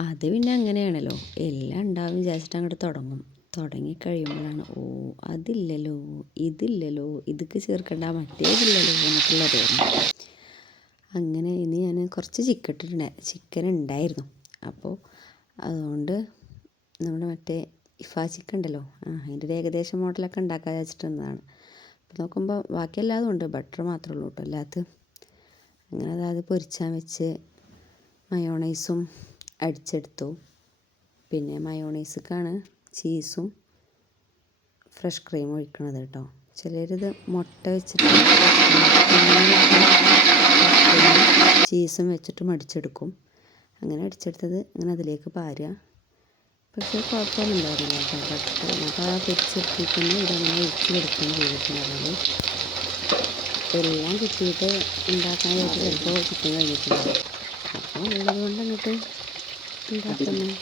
അത് പിന്നെ അങ്ങനെയാണല്ലോ, എല്ലാം ഉണ്ടാവും വിചാരിച്ചിട്ട് അങ്ങോട്ട് തുടങ്ങും. തുടങ്ങിക്കഴിയുമ്പോഴാണ് അതില്ലല്ലോ, ഇതില്ലല്ലോ, ഇതൊക്കെ ചേർക്കണ്ട, മറ്റേതില്ലല്ലോ എന്നൊക്കെയുള്ളത് ഓർമ്മ. അങ്ങനെ ഇനി ഞാൻ കുറച്ച് ചിക്കൻ ഉണ്ടായിരുന്നു. അപ്പോൾ അതുകൊണ്ട് നമ്മുടെ മറ്റേ ഇഫാ ചിക്കൻ ഉണ്ടല്ലോ, അതിൻ്റെ ഒരു ഏകദേശം മോഡലൊക്കെ ഉണ്ടാക്കാൻ വെച്ചിട്ടുള്ളതാണ്. അപ്പോൾ നോക്കുമ്പോൾ ബാക്കി എല്ലാതും ഉണ്ട്, ബട്ടർ മാത്രമേ ഉള്ളൂ കേട്ടോ അല്ലാത്ത. അങ്ങനെ അതായത് പൊരിച്ചാൻ വെച്ച് മയോണൈസും അടിച്ചെടുത്തു. പിന്നെ മയോണൈസിക്കാണ് ചീസും ഫ്രഷ് ക്രീം ഒഴിക്കണത് കേട്ടോ. ചിലരിത് മുട്ട വെച്ചിട്ട് ചീസും വെച്ചിട്ട് അടിച്ചെടുക്കും. അങ്ങനെ അടിച്ചെടുത്തത് അങ്ങനെ അതിലേക്ക് പാരുക. പക്ഷേ കുഴപ്പമൊന്നും ഉണ്ടാവില്ല കേട്ടോ. അപ്പോൾ ആ പൊരിച്ചെടുത്തിട്ട് ഇതങ്ങനെ ഒഴിച്ച് കൊടുക്കുകയും ചെയ്തിട്ടുണ്ടാവുന്നത്. എല്ലാം കിട്ടിയിട്ട് ഉണ്ടാക്കാൻ വേണ്ടി ചിലപ്പോൾ ചിക്കൻ കഴിഞ്ഞിട്ടുണ്ടാവും. അപ്പോൾ ഉള്ളത് കൊണ്ട് അങ്ങോട്ട് ഉണ്ടാക്കുന്നത്.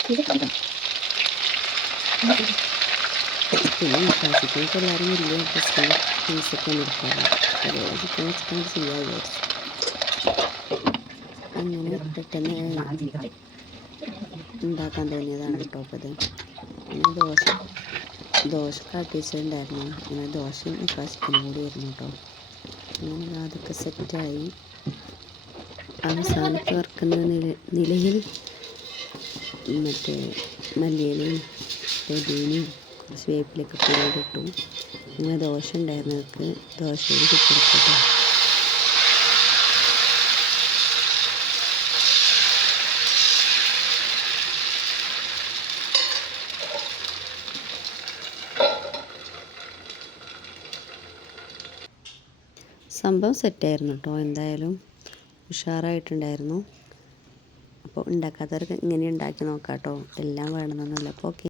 പിന്നെ ചിക്കനൊക്കെ എല്ലാവരും വലിയ പീസൊക്കെ എടുക്കാറുണ്ട്. അതുപോലെ ചിക്കൻ വെച്ചിട്ടാണ് ചെയ്യാൻ വിചാരിച്ചു. അങ്ങനെ പെട്ടെന്ന് ഉണ്ടാക്കാൻ തോന്നിയതാണ് കേട്ടോ. അപ്പോൾ അത് അങ്ങനെ ദോശ കാട്ടിച്ചിട്ടുണ്ടായിരുന്നു. അങ്ങനെ ദോശയും ചിക്കനും കൂടി ആയിരുന്നു കേട്ടോ. അങ്ങനെ അതൊക്കെ സെറ്റായി അവസാനത്ത് വറുക്കുന്ന നിലയിൽ മറ്റേ മല്ലിയിലയും പുതിനയും കുറച്ച് വേപ്പിലൊക്കെ കൂടിയിട്ടു. അങ്ങനെ ദോശ ഉണ്ടായിരുന്നവർക്ക് ദോശയിൽ ചുട്ടെടുക്കട്ടെ. സംഭവം സെറ്റായിരുന്നു കേട്ടോ. എന്തായാലും ഉഷാറായിട്ടുണ്ടായിരുന്നു. അപ്പോൾ ഉണ്ടാക്കാത്തവർക്ക് ഇങ്ങനെ ഉണ്ടാക്കി നോക്കാം കേട്ടോ. എല്ലാം വേണമെന്നൊന്നുമില്ല. അപ്പോൾ ഓക്കെ.